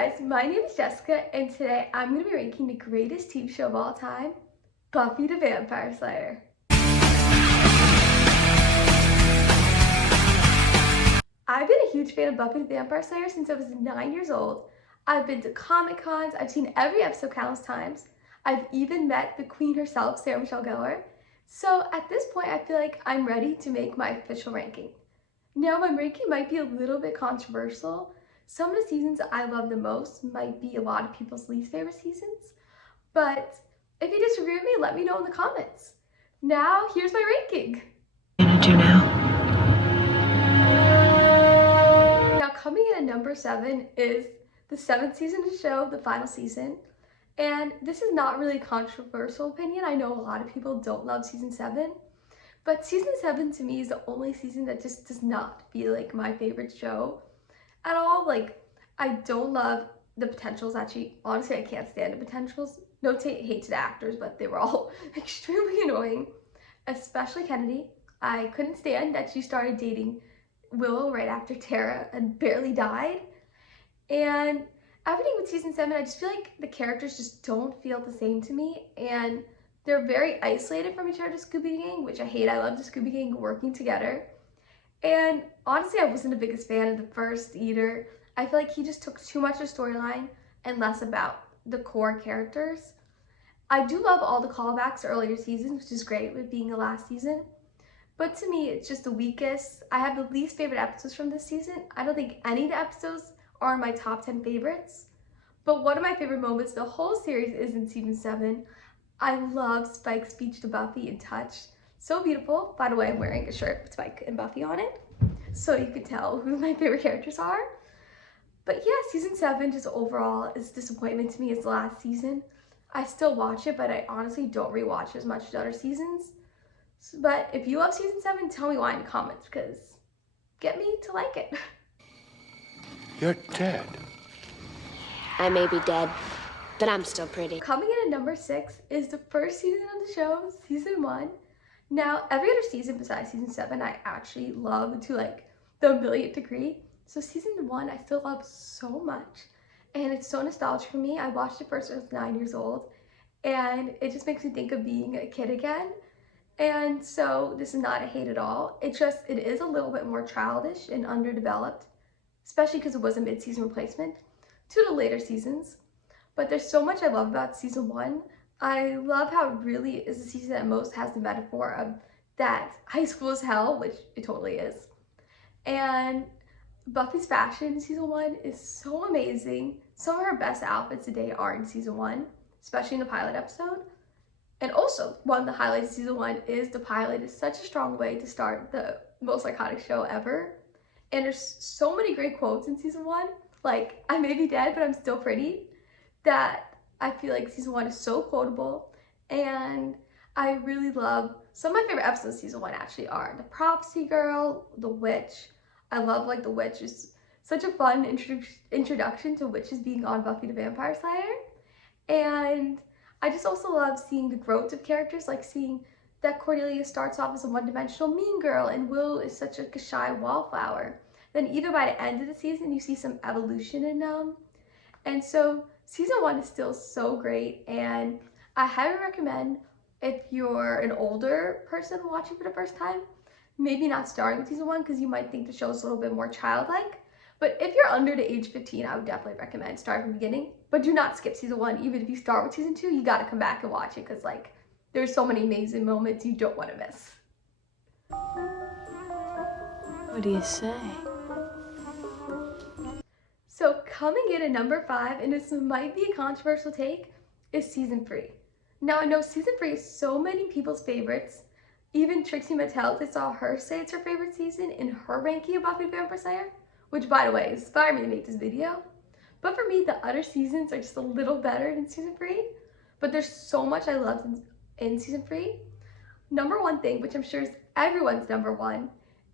guys, my name is Jessica and today I'm going to be ranking the greatest TV show of all time, Buffy the Vampire Slayer. I've been a huge fan of Buffy the Vampire Slayer since I was 9 years old. I've been to Comic Cons, I've seen every episode countless times. I've even met the queen herself, Sarah Michelle Gellar. So at this point I feel like I'm ready to make my official ranking. Now my ranking might be a little bit controversial. Some of the seasons I love the most might be a lot of people's least favorite seasons, but if you disagree with me, let me know in the comments. Now, here's my ranking. What are you gonna do now? Now, coming in at number 7 is the 7th season of the show, the final season. And this is not really a controversial opinion. I know a lot of people don't love season 7, but season 7 to me is the only season that just does not feel like my favorite show at all. Like, I don't love the potentials. Actually, honestly, I can't stand the potentials. No hate to the actors, but they were all extremely annoying, especially Kennedy. I couldn't stand that she started dating Willow right after Tara and barely died. And everything with season 7, I just feel like the characters just don't feel the same to me, and they're very isolated from each other, Scooby Gang, which I hate. I love the Scooby Gang working together. And honestly, I wasn't the biggest fan of the first either. I feel like he just took too much of the storyline and less about the core characters. I do love all the callbacks to earlier seasons, which is great with being the last season. But to me, it's just the weakest. I have the least favorite episodes from this season. I don't think any of the episodes are in my top 10 favorites. But one of my favorite moments the whole series is in season 7. I love Spike's speech to Buffy and Touch. So beautiful. By the way, I'm wearing a shirt with Spike and Buffy on it, so you could tell who my favorite characters are. But yeah, season 7 just overall is a disappointment to me. It's the last season. I still watch it, but I honestly don't rewatch as much as other seasons. But if you love season 7, tell me why in the comments, because get me to like it. You're dead. I may be dead, but I'm still pretty. Coming in at number 6 is the first season of the show, season 1. Now, every other season besides season 7, I actually love to like the millionth degree. So season 1, I still love so much. And it's so nostalgic for me. I watched it first when I was 9 years old. And it just makes me think of being a kid again. And so this is not a hate at all. It is a little bit more childish and underdeveloped, especially because it was a mid-season replacement to the later seasons. But there's so much I love about season 1. I love how it really is a season that most has the metaphor of that high school is hell, which it totally is. And Buffy's fashion in season 1 is so amazing. Some of her best outfits today are in season 1, especially in the pilot episode. And also, one of the highlights of season 1 is the pilot is such a strong way to start the most iconic show ever. And there's so many great quotes in season 1, like, I may be dead, but I'm still pretty, that I feel like season 1 is so quotable. And I really love, some of my favorite episodes of season 1 actually are the Prophecy Girl, the Witch. I love like the Witch is such a fun introduction to witches being on Buffy the Vampire Slayer. And I just also love seeing the growth of characters, like seeing that Cordelia starts off as a one-dimensional mean girl and Will is such a shy wallflower. Then either by the end of the season, you see some evolution in them. And so season 1 is still so great, and I highly recommend if you're an older person watching for the first time, maybe not starting with season 1 because you might think the show is a little bit more childlike. But if you're under the age 15, I would definitely recommend starting from the beginning. But do not skip season 1. Even if you start with season 2, you gotta come back and watch it because like there's so many amazing moments you don't want to miss. What do you say? So coming in at number 5, and this might be a controversial take, is season 3. Now I know season 3 is so many people's favorites. Even Trixie Mattel, I saw her say it's her favorite season in her ranking of Buffy the Vampire Slayer, which by the way inspired me to make this video. But for me, the other seasons are just a little better than season 3. But there's so much I loved in season 3. Number 1 thing, which I'm sure is everyone's number 1,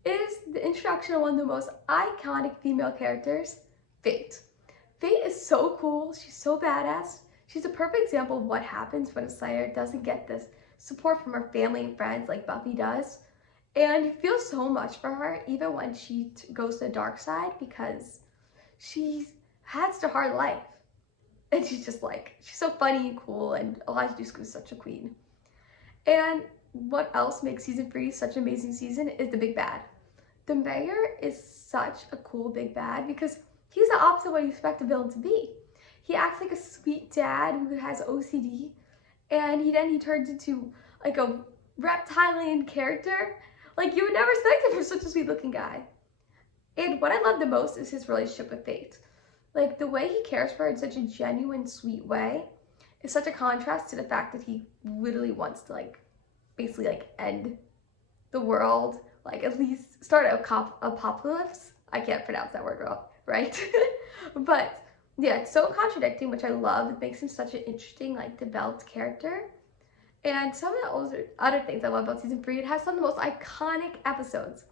is the introduction of one of the most iconic female characters, Fate. Fate is so cool. She's so badass. She's a perfect example of what happens when a Slayer doesn't get this support from her family and friends like Buffy does. And you feel so much for her even when she goes to the dark side, because she's had such a hard life. And she's just like, she's so funny and cool, and Elijah Dusko is such a queen. And what else makes season 3 such an amazing season is the big bad. The mayor is such a cool big bad because he's the opposite of what you expect a villain to be. He acts like a sweet dad who has OCD, and he turns into like a reptilian character. Like, you would never expect him for such a sweet looking guy. And what I love the most is his relationship with Faith. Like, the way he cares for her in such a genuine, sweet way is such a contrast to the fact that he literally wants to, like, basically, like, end the world, like, at least start a apocalypse. I can't pronounce that word wrong, right? But, yeah, it's so contradicting, which I love. It makes him such an interesting, like, developed character. And some of the other things I love about season 3, it has some of the most iconic episodes.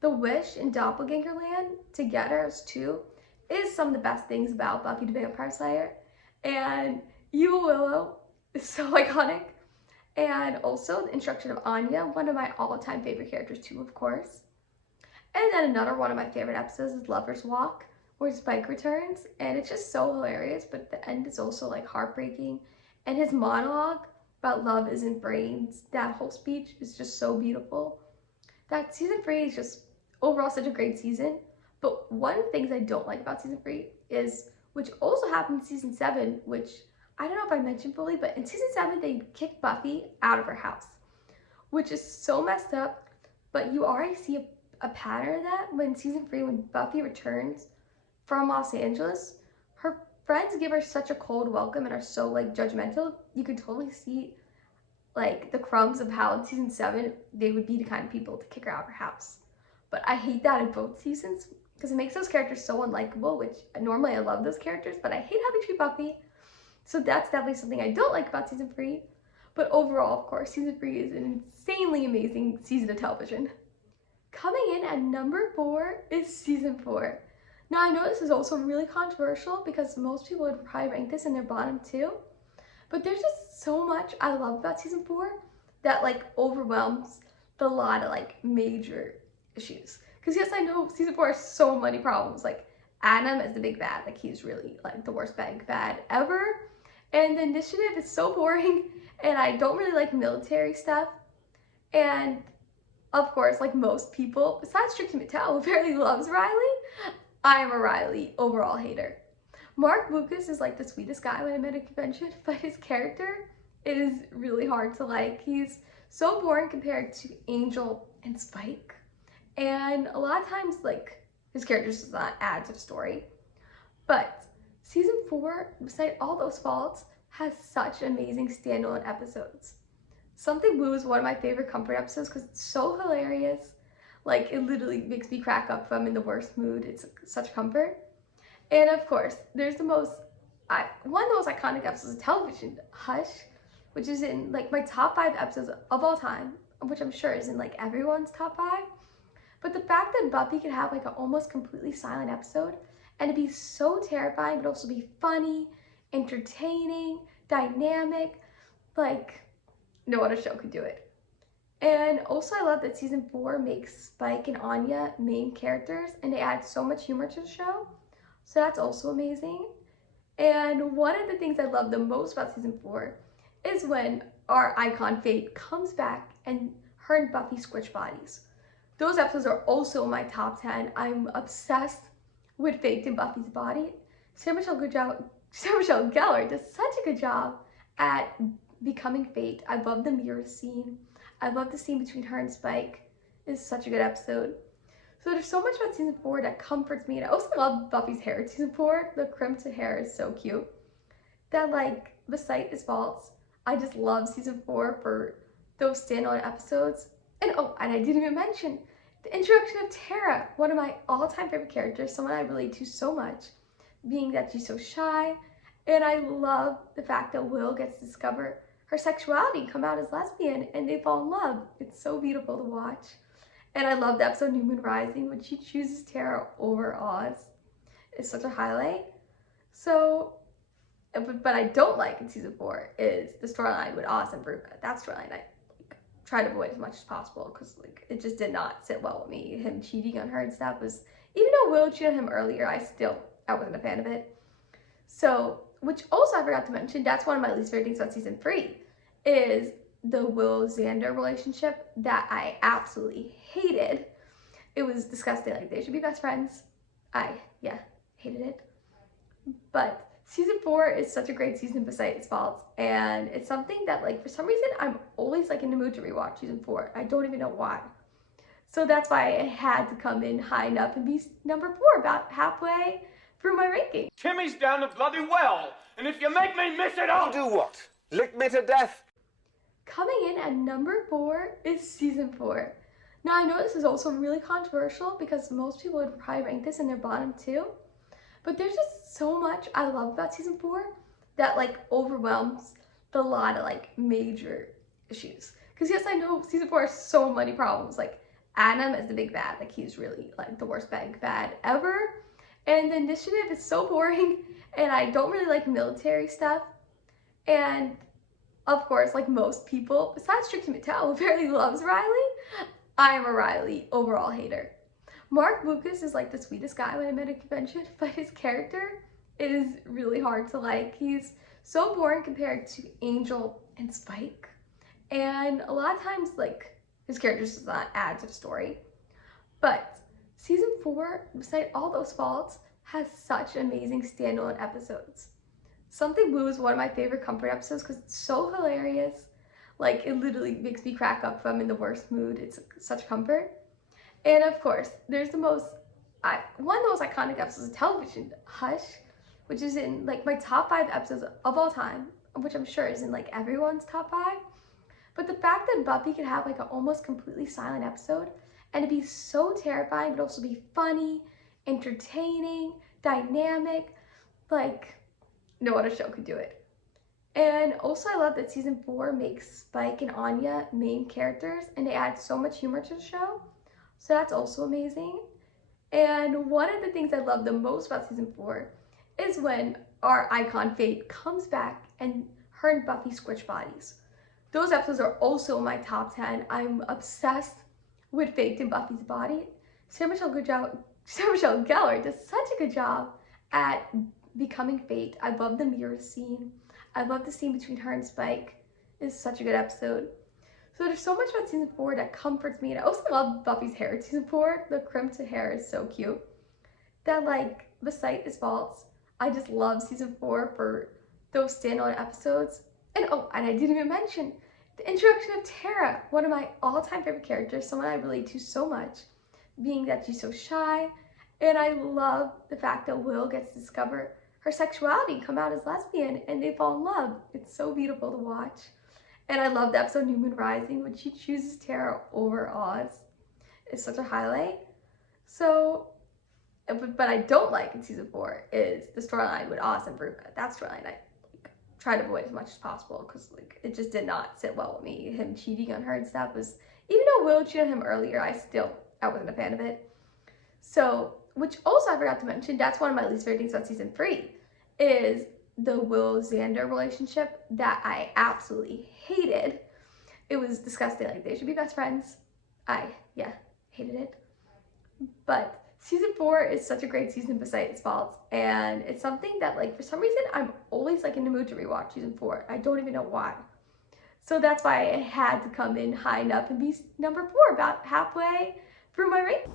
The Wish and Doppelganger Land together as two is some of the best things about Buffy the Vampire Slayer. And Evil Willow is so iconic. And also the introduction of Anya, one of my all-time favorite characters too, of course. And then another one of my favorite episodes is Lover's Walk, where Spike returns. And it's just so hilarious, but the end is also like heartbreaking. And his monologue about love isn't brains, that whole speech is just so beautiful. That season 3 is just overall such a great season. But one of the things I don't like about season 3 is, which also happened in season 7, which I don't know if I mentioned fully, but in season 7 they kicked Buffy out of her house, which is so messed up. But you already see a pattern of that when season 3, when Buffy returns from Los Angeles, her friends give her such a cold welcome and are so like judgmental. You could totally see like the crumbs of how in season 7 they would be the kind of people to kick her out of her house. But I hate that in both seasons because it makes those characters so unlikable, which normally I love those characters, but I hate how they treat Buffy. So that's definitely something I don't like about season 3. But overall, of course, season 3 is an insanely amazing season of television. Coming in at number 4 is season 4. Now, I know this is also really controversial because most people would probably rank this in their bottom 2. But there's just so much I love about season 4 that like overwhelms the lot of like major issues. Because yes, I know season 4 has so many problems. Like Adam is the big bad. Like he's really like the worst big bad ever. And the initiative is so boring. And I don't really like military stuff. And of course, like most people, besides Trixie Mattel, who apparently loves Riley, I am a Riley overall hater. Mark Lucas is like the sweetest guy when I met at a convention, but his character is really hard to like. He's so boring compared to Angel and Spike. And a lot of times, like, his character does not add to the story. But season 4, beside all those faults, has such amazing standalone episodes. Something Blue is one of my favorite comfort episodes because it's so hilarious. Like, it literally makes me crack up if I'm in the worst mood. It's such comfort. And of course, there's one of the most iconic episodes of television, Hush, which is in like my top 5 episodes of all time, which I'm sure is in like everyone's top 5. But the fact that Buffy could have like an almost completely silent episode and to be so terrifying, but also be funny, entertaining, dynamic, like no other show could do it. And also I love that season 4 makes Spike and Anya main characters and they add so much humor to the show. So that's also amazing. And one of the things I love the most about season 4 is when our icon Fate comes back and her and Buffy switch bodies. Those episodes are also in my top 10. I'm obsessed with Fate and Buffy's body. Sarah Michelle Gellar does such a good job at becoming Fate. I love the mirror scene. I love the scene between her and Spike. It's such a good episode. So there's so much about season 4 that comforts me. And I also love Buffy's hair in season 4. The crimped hair is so cute. That like, beside its faults, I just love season 4 for those standalone episodes. And oh, and I didn't even mention the introduction of Tara, one of my all-time favorite characters, someone I relate to so much, being that she's so shy. And I love the fact that Will gets to discover her sexuality, come out as lesbian, and they fall in love. It's so beautiful to watch. And I love the episode New Moon Rising when she chooses Tara over Oz. It's such a highlight. So, but I don't like in season 4 is the storyline with Oz and Veruca. That storyline I try to avoid as much as possible because like it just did not sit well with me. Him cheating on her and stuff was, even though Will cheated on him earlier, I I wasn't a fan of it. So, which also I forgot to mention, that's one of my least favorite things about season 3, is the Will Xander relationship that I absolutely hated. It was disgusting. Like, they should be best friends. Yeah, hated it. But season 4 is such a great season beside its faults, and it's something that, like, for some reason I'm always like in the mood to rewatch season 4. I don't even know why. So that's why it had to come in high enough and be number 4, about halfway through my ranking. Timmy's down the bloody well, and if you make me miss it, I'll Do what? Lick me to death? Coming in at number 4 is season 4. Now I know this is also really controversial because most people would probably rank this in their bottom 2, but there's just so much I love about season 4 that like overwhelms the lot of like major issues. Because yes, I know season 4 has so many problems. Like Adam is the big bad, like he's really like the worst big bad ever. And the initiative is so boring, and I don't really like military stuff. And of course, like most people, besides Trixie Mattel, who apparently loves Riley, I am a Riley overall hater. Mark Lucas is like the sweetest guy when I met at a convention, but his character is really hard to like. He's so boring compared to Angel and Spike. And a lot of times, like, his character does not add to the story. But season 4, beside all those faults, has such amazing standalone episodes. Something Blue is one of my favorite comfort episodes because it's so hilarious. Like, it literally makes me crack up if I'm in the worst mood. It's such comfort. And of course, there's one of the most iconic episodes of television, Hush, which is in like my top 5 episodes of all time, which I'm sure is in like everyone's top 5. But the fact that Buffy could have like an almost completely silent episode and it be so terrifying, but also be funny, entertaining, dynamic, like no other show could do it. And also I love that season 4 makes Spike and Anya main characters and they add so much humor to the show. So that's also amazing. And one of the things I love the most about season 4 is when our icon Fate comes back and her and Buffy switch bodies. Those episodes are also in my top 10. I'm obsessed with Fate and Buffy's body. Sarah Michelle Gellar does such a good job at becoming Fate. I love the mirror scene. I love the scene between her and Spike. It's such a good episode. So there's so much about season 4 that comforts me. And I also love Buffy's hair in season 4. The crimped hair is so cute. That, like, beside its faults, I just love season 4 for those standalone episodes. And and I didn't even mention the introduction of Tara, one of my all-time favorite characters, someone I relate to so much, being that she's so shy. And I love the fact that Will gets to discover her sexuality, come out as lesbian, and they fall in love. It's so beautiful to watch. And I love the episode New Moon Rising when she chooses Tara over Oz. It's such a highlight. So, but I don't like in season 4 is the storyline with Oz and Veruca. That storyline I try to avoid as much as possible because like it just did not sit well with me. Him cheating on her and stuff was, even though Will cheated on him earlier, I wasn't a fan of it. So, which also I forgot to mention, that's one of my least favorite things about season 3 is the Will Xander relationship that I absolutely hated. It was disgusting. Like, they should be best friends. Yeah, hated it. But season 4 is such a great season beside its faults, and it's something that, like, for some reason I'm always like in the mood to rewatch season 4. I don't even know why. So that's why it had to come in high enough and be number 4, about halfway through my ranking.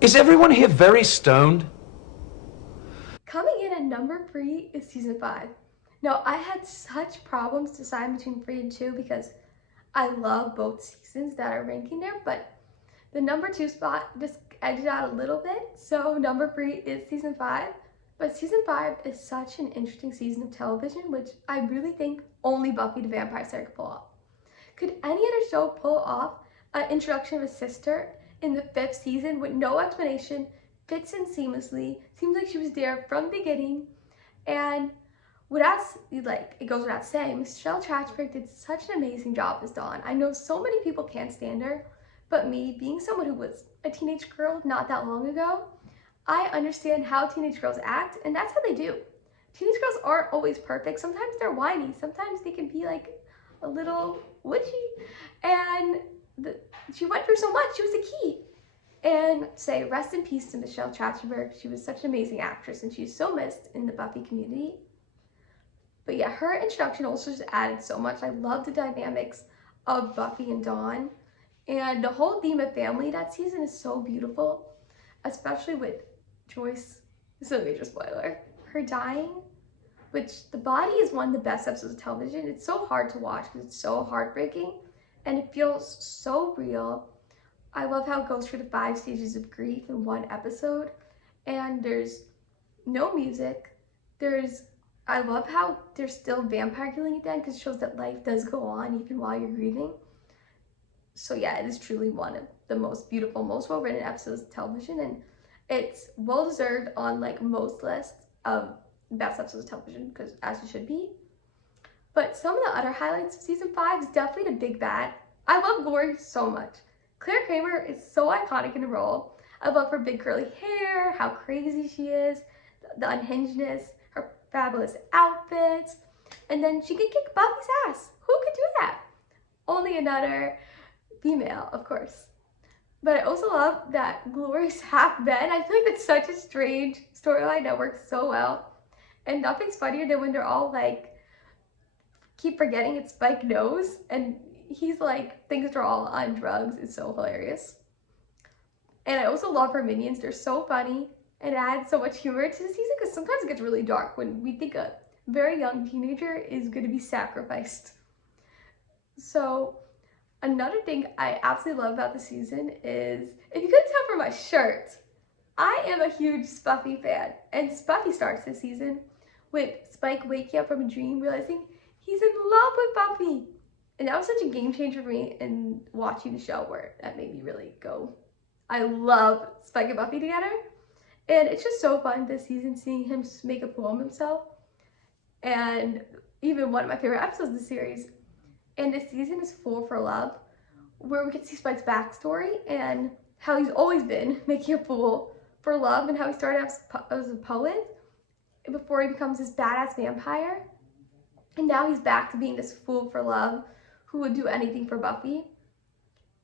Is everyone here very stoned? Coming in at number 3 is season 5. Now, I had such problems deciding between 3 and 2 because I love both seasons that are ranking there, but the number 2 spot just edged out a little bit. So number 3 is season 5. But season 5 is such an interesting season of television, which I really think only Buffy the Vampire Slayer could pull off. Could any other show pull off an introduction of a sister in the 5th season with no explanation, fits in seamlessly, seems like she was there from the beginning, and it goes without saying, Michelle Trachtenberg did such an amazing job as Dawn. I know so many people can't stand her, but me, being someone who was a teenage girl not that long ago, I understand how teenage girls act, and that's how they do. Teenage girls aren't always perfect. Sometimes they're whiny. Sometimes they can be like a little witchy, and she went through so much. She was the key. And say rest in peace to Michelle Trachtenberg. She was such an amazing actress and she's so missed in the Buffy community. But yeah, her introduction also just added so much. I love the dynamics of Buffy and Dawn. And the whole theme of family that season is so beautiful, especially with Joyce, this is a major spoiler, her dying, which the body is one of the best episodes of television. It's so hard to watch because it's so heartbreaking and it feels so real. I love how it goes through the 5 stages of grief in one episode, and there's no music. I love how there's still vampire killing at the end because it shows that life does go on even while you're grieving. So yeah, it is truly one of the most beautiful, most well-written episodes of television, and it's well-deserved on like most lists of best episodes of television, because as it should be. But some of the other highlights of season 5 is definitely the big bad. I love Glory so much. Claire Kramer is so iconic in the role. I love her big curly hair, how crazy she is, the unhingedness, her fabulous outfits, and then she can kick Buffy's ass. Who could do that? Only another female, of course. But I also love that Glory's half Ben. I feel like that's such a strange storyline that works so well. And nothing's funnier than when they're all like, keep forgetting it's Spike knows, and he's like, thinks they're all on drugs. It's so hilarious. And I also love her minions. They're so funny and add so much humor to the season, because sometimes it gets really dark when we think a very young teenager is going to be sacrificed. So another thing I absolutely love about the season is, if you couldn't tell from my shirt, I am a huge Buffy fan. And Buffy starts this season with Spike waking up from a dream, realizing he's in love with Buffy. And that was such a game changer for me in watching the show, where that made me really go, I love Spike and Buffy together. And it's just so fun this season seeing him make a fool of himself. And even one of my favorite episodes of the series. And this season is Fool for Love, where we get to see Spike's backstory and how he's always been making a fool for love, and how he started as a poet before he becomes this badass vampire. And now he's back to being this fool for love who would do anything for Buffy.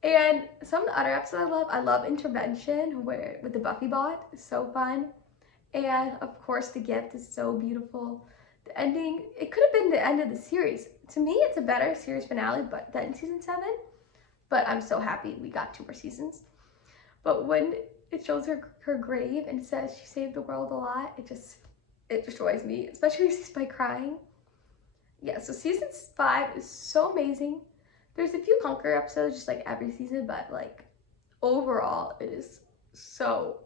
And some of the other episodes I love Intervention, where with the Buffy bot is so fun. And of course, The Gift is so beautiful. The ending, it could have been the end of the series. To me, it's a better series finale than season 7. But I'm so happy we got 2 more seasons. But when it shows her grave and it says she saved the world a lot, it destroys me, especially when you see Spike crying. Yeah, so season 5 is so amazing. There's a few hunker episodes just like every season, but like overall it is so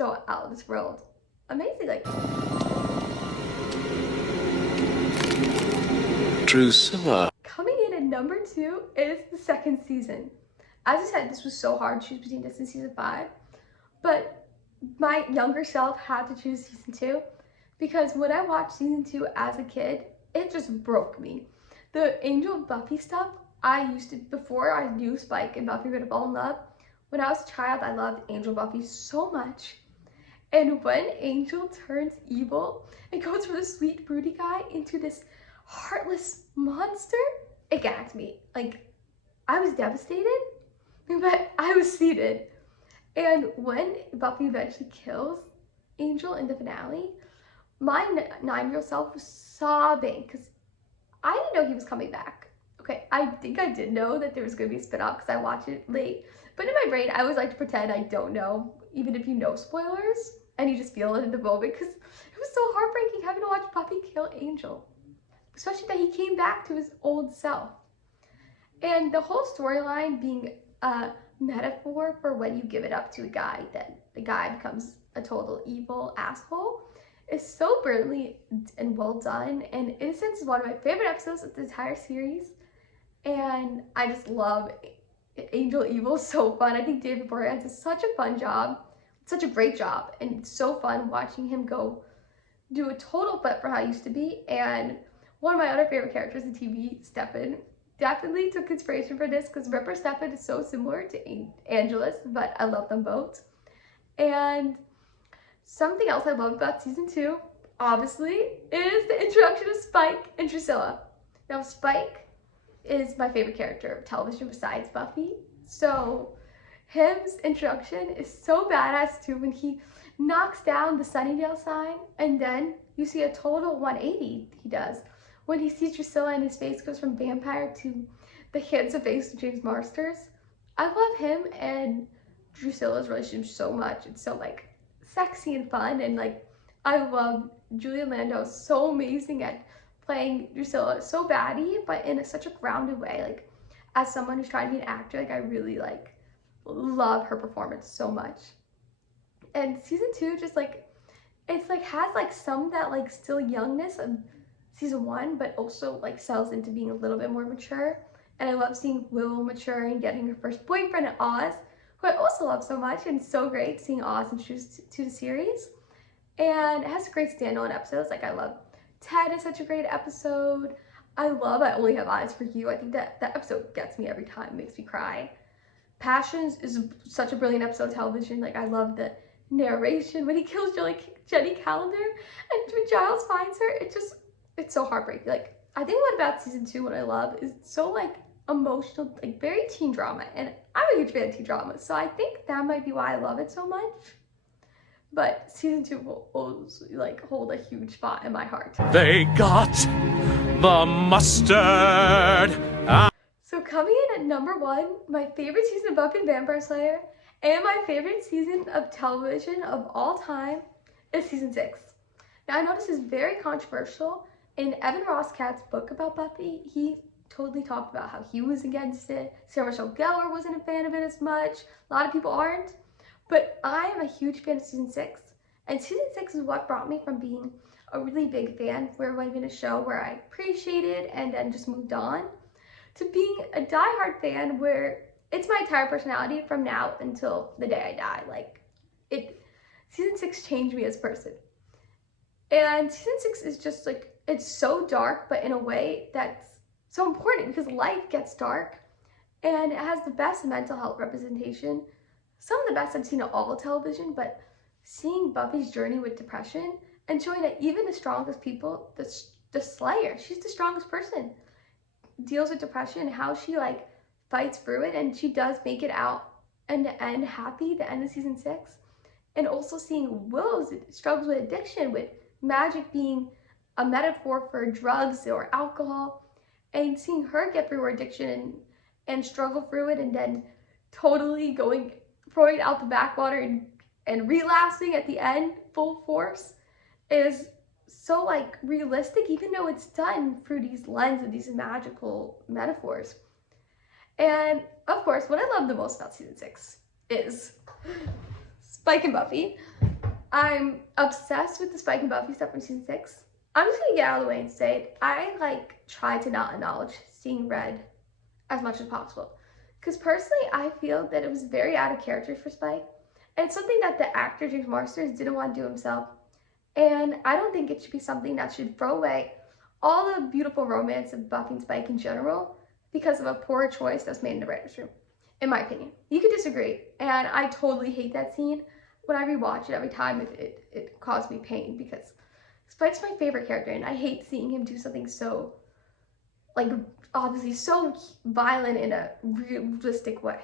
out of this world amazing. Like, Drusilla. coming in at number 2 is the 2nd season. As I said, this was so hard to choose between this and season 5, but my younger self had to choose season 2, because when I watched season 2 as a kid, it just broke me. The Angel Buffy stuff, before I knew Spike and Buffy were gonna fall in love, when I was a child, I loved Angel Buffy so much. And when Angel turns evil and goes from the sweet broody guy into this heartless monster, it gagged me. Like, I was devastated, but I was seated. And when Buffy eventually kills Angel in the finale, my 9-year-old self was sobbing because I didn't know he was coming back. Okay, I think I did know that there was going to be a spin-off because I watched it late. But in my brain, I always like to pretend I don't know, even if you know spoilers, and you just feel it in the moment, because it was so heartbreaking having to watch Buffy kill Angel. Especially that he came back to his old self. And the whole storyline being a metaphor for when you give it up to a guy, then the guy becomes a total evil asshole, is so brilliantly and well done. And in a sense, is one of my favorite episodes of the entire series. And I just love Angel Evil, so fun. I think David Boreanaz does such a fun job, such a great job, and it's so fun watching him go do a total flip for how he used to be. And one of my other favorite characters in TV, Stefan, definitely took inspiration for this, because Ripper Stefan is so similar to Angelus, but I love them both. And something else I love about season 2, obviously, is the introduction of Spike and Drusilla. Now, Spike is my favorite character of television besides Buffy, so Him's introduction is so badass too, when he knocks down the Sunnydale sign and then you see a total 180 he does. When he sees Drusilla and his face goes from vampire to the handsome face of James Marsters. I love him and Drusilla's relationship so much. It's so like sexy and fun, and like I love Julia Lando, so amazing at playing Drusilla, so baddie, but in such a grounded way. Like as someone who's trying to be an actor, like I really like love her performance so much. And season 2 just like it's like has like some that like still youngness of season 1, but also like settles into being a little bit more mature. And I love seeing Willow mature and getting her first boyfriend at Oz, who I also love so much, and so great seeing Oz introduced to the series. And it has great standalone episodes. Like I love Ted is such a great episode. I love I Only Have Eyes for You. I think that episode gets me every time, makes me cry. Passions is such a brilliant episode of television. Like I love the narration when he kills Jenny Calendar and when Giles finds her. It's so heartbreaking. Like I think what about season 2 what I love is so like emotional, like very teen drama, and I'm a huge fan of teen drama, so I think that might be why I love it so much. But season 2 will always like hold a huge spot in my heart. They got the mustard. So coming in at number 1, my favorite season of Buffy the Vampire Slayer and my favorite season of television of all time is season 6. Now I know this is very controversial. In Evan Ross Katz's book about Buffy, he totally talked about how he was against it. Sarah Michelle Gellar wasn't a fan of it as much. A lot of people aren't. But I am a huge fan of season 6. And season 6 is what brought me from being a really big fan where I've been a show where I appreciated and then just moved on, to being a diehard fan where it's my entire personality from now until the day I die. Like season 6 changed me as a person. And season 6 is just like, it's so dark, but in a way that's so important because life gets dark, and it has the best mental health representation. Some of the best I've seen of all television, but seeing Buffy's journey with depression and showing that even the strongest people, the Slayer, she's the strongest person, deals with depression, how she like fights through it, and she does make it out and the end happy, the end of season 6. And also seeing Willow's struggles with addiction, with magic being a metaphor for drugs or alcohol, and seeing her get through her addiction and struggle through it, and then totally throwing it out the backwater and relapsing at the end full force is so like realistic, even though it's done through these lens of these magical metaphors. And of course, what I love the most about season 6 is Spike and Buffy. I'm obsessed with the Spike and Buffy stuff from season 6. I'm just gonna get out of the way and say I like try to not acknowledge seeing Red as much as possible, because personally I feel that it was very out of character for Spike, and it's something that the actor James Marsters didn't want to do himself, and I don't think it should be something that should throw away all the beautiful romance of Buffy and Spike in general because of a poor choice that's made in the writer's room, in my opinion. You could disagree, and I totally hate that scene. When I rewatch it every time, it caused me pain because Spike's my favorite character, and I hate seeing him do something so, like, obviously so violent in a realistic way.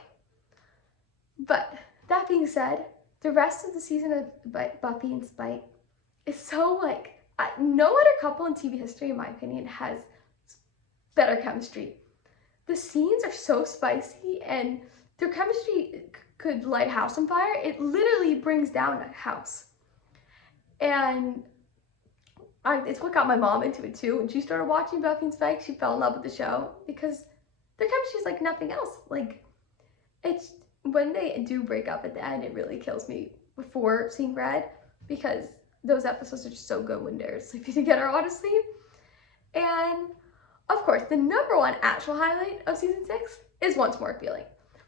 But that being said, the rest of the season of Buffy and Spike is so, like, no other couple in TV history, in my opinion, has better chemistry. The scenes are so spicy, and their chemistry could light a house on fire. It literally brings down a house. And it's what got my mom into it too. When she started watching Buffy and Spike, she fell in love with the show because their chemistry is like nothing else. Like, it's when they do break up at the end, it really kills me before seeing Red, because those episodes are just so good when they're sleeping together, honestly. And of course, the number one actual highlight of season 6 is Once More Feeling.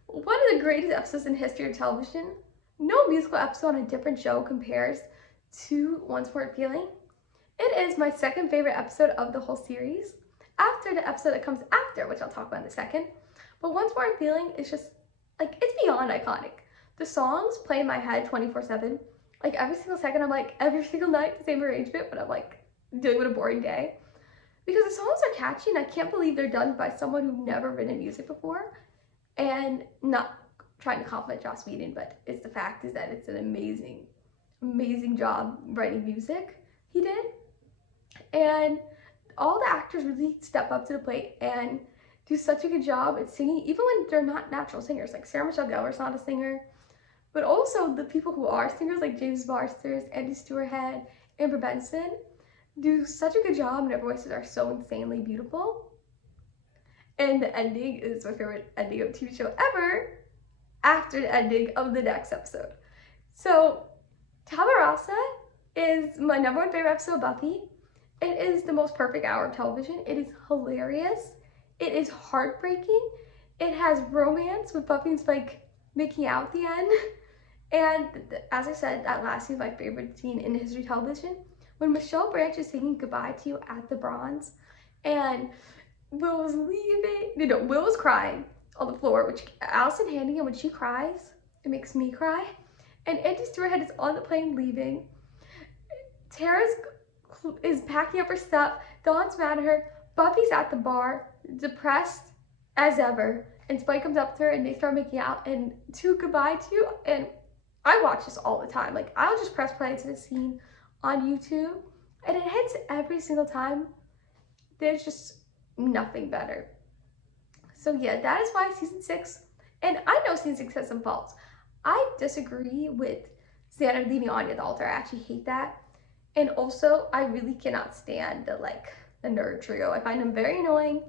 One of the greatest episodes in history of television. No musical episode on a different show compares to Once More Feeling. It is my second favorite episode of the whole series, after the episode that comes after, which I'll talk about in a second. But Once More Feeling is just, like, it's beyond iconic. The songs play in my head 24/7. Like, every single second, I'm like, every single night, the same arrangement, but I'm like, dealing with a boring day. Because the songs are catchy, and I can't believe they're done by someone who's never written music before, and not trying to compliment Joss Whedon, but it's the fact is that it's an amazing job writing music he did. And all the actors really step up to the plate and do such a good job at singing, even when they're not natural singers. Like Sarah Michelle Gellar's not a singer, but also the people who are singers, like James Marsters, Andy Stewart Head, Amber Benson, do such a good job, and their voices are so insanely beautiful. And the ending is my favorite ending of a TV show ever, after the ending of the next episode. So Tabarasa is my number 1 favorite episode of Buffy. It is the most perfect hour of television. It is hilarious. It is heartbreaking. It has romance with Buffy and Spike making out at the end. And as I said, that last scene is my favorite scene in history television. When Michelle Branch is saying goodbye to you at the Bronze, and Will was leaving. Will was crying on the floor, which Allison Hannigan, when she cries, it makes me cry. And Andy Stewart Head is on the plane leaving. Tara's is packing up her stuff. Dawn's mad at her. Buffy's at the bar, depressed as ever. And Spike comes up to her and they start making out and to goodbye to you. And I watch this all the time. Like, I'll just press play to the scene on YouTube and it hits every single time. There's just nothing better. So yeah, that is why season 6, and I know season 6 has some faults. I disagree with Xander leaving Anya at the altar. I actually hate that. And also, I really cannot stand the nerd trio. I find them very annoying,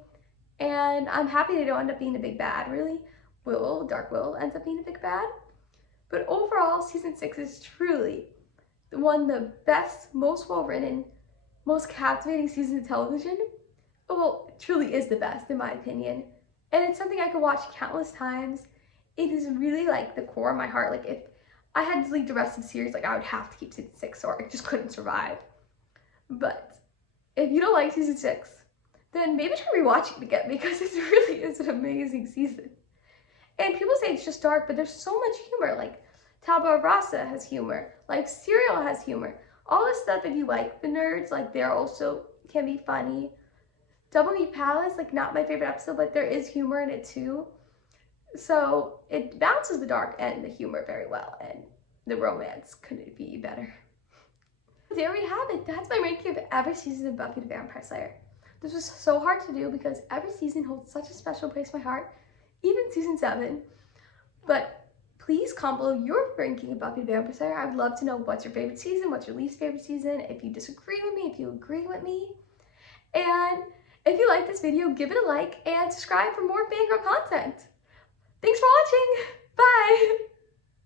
and I'm happy they don't end up being the big bad, really. Dark Will ends up being the big bad. But overall, season 6 is truly one of the best, most well-written, most captivating seasons of television. Well, it truly is the best, in my opinion. And it's something I could watch countless times. It is really the core of my heart. Like, if I had to leave the rest of the series, I would have to keep season 6 or I just couldn't survive. But if you don't like season 6, then maybe try rewatching it again, because it really is an amazing season. And people say it's just dark, but there's so much humor. Like, Taba Rasa has humor. Like, Serial has humor. All this stuff, if you like the nerds, they're also can be funny. Double Meat Palace, not my favorite episode, but there is humor in it too. So it balances the dark and the humor very well, and the romance couldn't be better. There we have it. That's my ranking of every season of Buffy the Vampire Slayer. This was so hard to do because every season holds such a special place in my heart, even season 7. But please comment below your ranking of Buffy the Vampire Slayer. I'd love to know what's your favorite season, what's your least favorite season, if you disagree with me, if you agree with me. And if you like this video, give it a like and subscribe for more fangirl content. Thanks for watching. Bye.